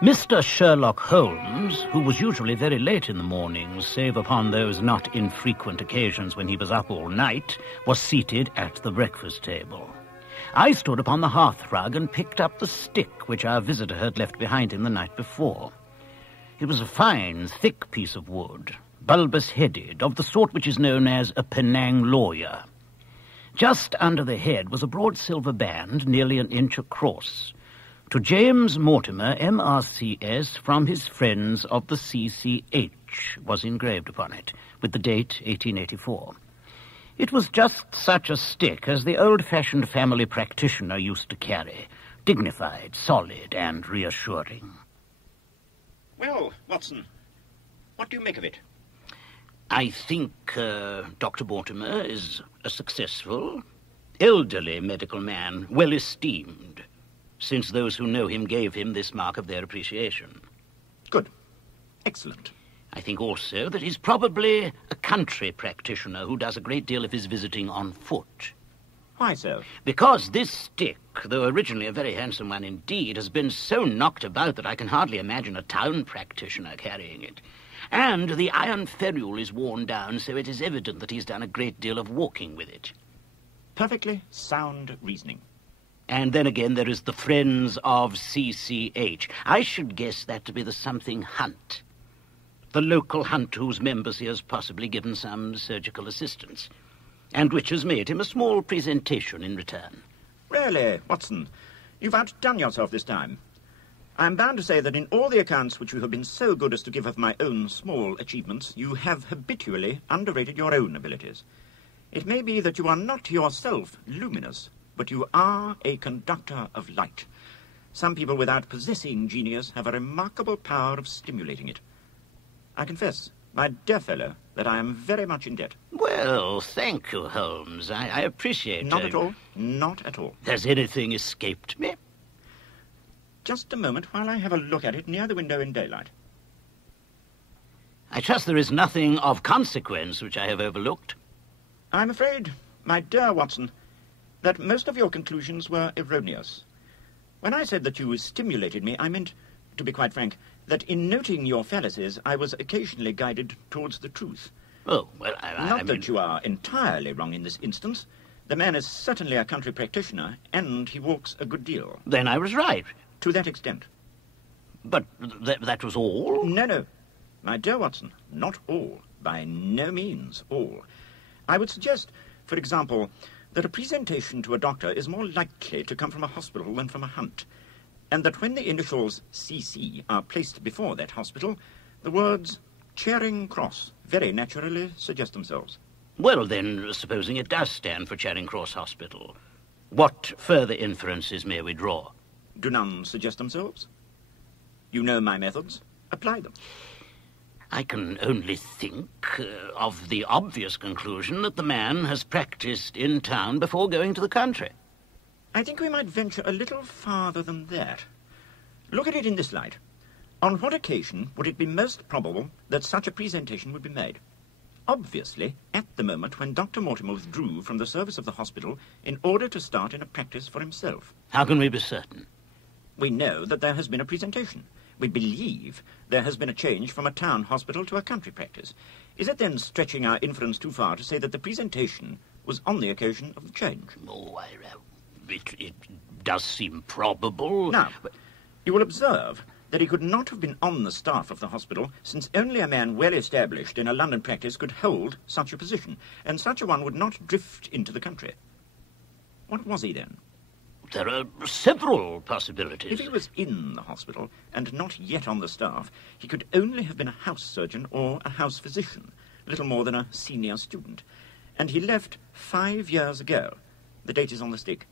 Mr. Sherlock Holmes, who was usually very late in the mornings, save upon those not infrequent occasions when he was up all night, was seated at the breakfast table. I stood upon the hearthrug and picked up the stick which our visitor had left behind him the night before. It was a fine, thick piece of wood, bulbous-headed, of the sort which is known as a Penang lawyer. Just under the head was a broad silver band, nearly an inch across. To James Mortimer, M.R.C.S., from his friends of the C.C.H., was engraved upon it, with the date 1884. It was just such a stick as the old-fashioned family practitioner used to carry, dignified, solid, and reassuring. Well, Watson, what do you make of it? I think Dr. Mortimer is a successful, elderly medical man, well esteemed, since those who know him gave him this mark of their appreciation. Good. Excellent. I think also that he's probably a country practitioner who does a great deal of his visiting on foot. Why so? Because this stick, though originally a very handsome one indeed, has been so knocked about that I can hardly imagine a town practitioner carrying it. And the iron ferrule is worn down, so it is evident that he's done a great deal of walking with it. Perfectly sound reasoning. And then again there is the Friends of C.C.H. I should guess that to be the something hunt. The local hunt whose members he has possibly given some surgical assistance, and which has made him a small presentation in return. Really, Watson, you've outdone yourself this time. I'm bound to say that in all the accounts which you have been so good as to give of my own small achievements, you have habitually underrated your own abilities. It may be that you are not yourself luminous, but you are a conductor of light. Some people without possessing genius have a remarkable power of stimulating it. I confess, my dear fellow, that I am very much in debt. Well, thank you, Holmes. I appreciate it. Not at all. Not at all. Has anything escaped me? Just a moment while I have a look at it near the window in daylight. I trust there is nothing of consequence which I have overlooked. I'm afraid, my dear Watson, that most of your conclusions were erroneous. When I said that you stimulated me, I meant, to be quite frank, that in noting your fallacies, I was occasionally guided towards the truth. Oh, well, Not that you are entirely wrong in this instance. The man is certainly a country practitioner, and he walks a good deal. Then I was right. To that extent. But that was all? No. My dear Watson, not all. By no means all. I would suggest, for example, that a presentation to a doctor is more likely to come from a hospital than from a hunt, and that when the initials CC are placed before that hospital, the words Charing Cross very naturally suggest themselves. Well, then, supposing it does stand for Charing Cross Hospital, what further inferences may we draw? Do none suggest themselves? You know my methods. Apply them. I can only think of the obvious conclusion that the man has practiced in town before going to the country. I think we might venture a little farther than that. Look at it in this light. On what occasion would it be most probable that such a presentation would be made? Obviously, at the moment when Dr. Mortimer withdrew from the service of the hospital in order to start in a practice for himself. How can we be certain? We know that there has been a presentation. We believe there has been a change from a town hospital to a country practice. Is it then stretching our inference too far to say that the presentation was on the occasion of the change? Oh, it does seem probable. Now, you will observe that he could not have been on the staff of the hospital, since only a man well established in a London practice could hold such a position, and such a one would not drift into the country. What was he then? There are several possibilities. If he was in the hospital and not yet on the staff, he could only have been a house surgeon or a house physician, little more than a senior student. And he left 5 years ago. The date is on the stick.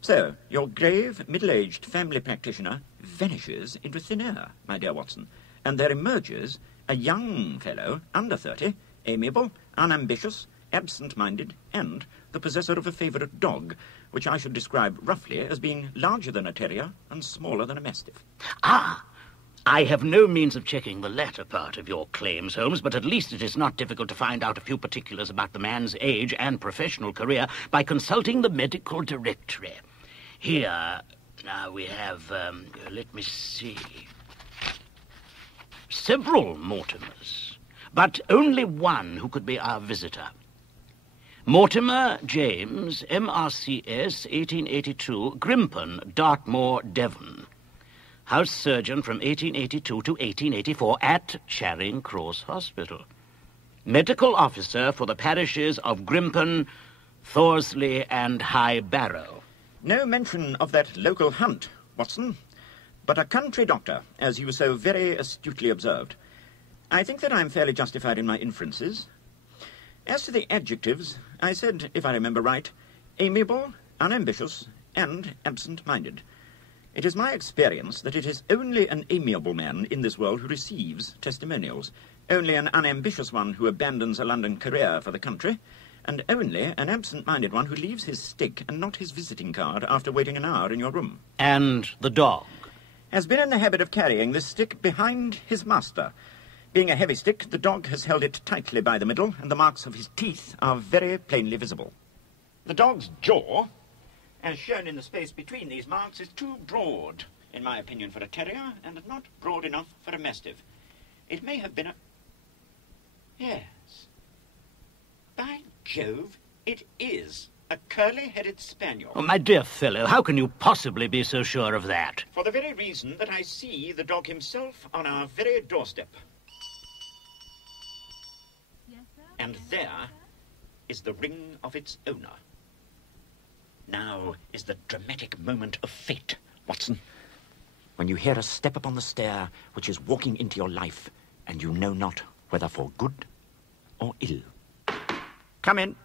So, your grave, middle-aged family practitioner vanishes into thin air, my dear Watson, and there emerges a young fellow, under 30, amiable, unambitious, absent-minded, and the possessor of a favourite dog, which I should describe roughly as being larger than a terrier and smaller than a mastiff. Ah! I have no means of checking the latter part of your claims, Holmes, but at least it is not difficult to find out a few particulars about the man's age and professional career by consulting the medical directory. Here, now we have, let me see. several Mortimers, but only one who could be our visitor. Mortimer James, MRCS, 1882, Grimpen, Dartmoor, Devon. House surgeon from 1882 to 1884 at Charing Cross Hospital. Medical officer for the parishes of Grimpen, Thorsley, and High Barrow. No mention of that local hunt, Watson, but a country doctor, as you so very astutely observed. I think that I'm fairly justified in my inferences. As to the adjectives, I said, if I remember right, amiable, unambitious, and absent-minded. It is my experience that it is only an amiable man in this world who receives testimonials, only an unambitious one who abandons a London career for the country, and only an absent-minded one who leaves his stick and not his visiting card after waiting an hour in your room. And the dog? Has been in the habit of carrying this stick behind his master. Being a heavy stick, the dog has held it tightly by the middle, and the marks of his teeth are very plainly visible. The dog's jaw, as shown in the space between these marks, is too broad, in my opinion, for a terrier, and not broad enough for a mastiff. It may have been a... Yes. By Jove, it is a curly-headed spaniel. Oh, my dear fellow, how can you possibly be so sure of that? For the very reason that I see the dog himself on our very doorstep. Yes, sir? And there is the ring of its owner. Now is the dramatic moment of fate, Watson. When you hear a step upon the stair which is walking into your life, and you know not whether for good or ill. Come in.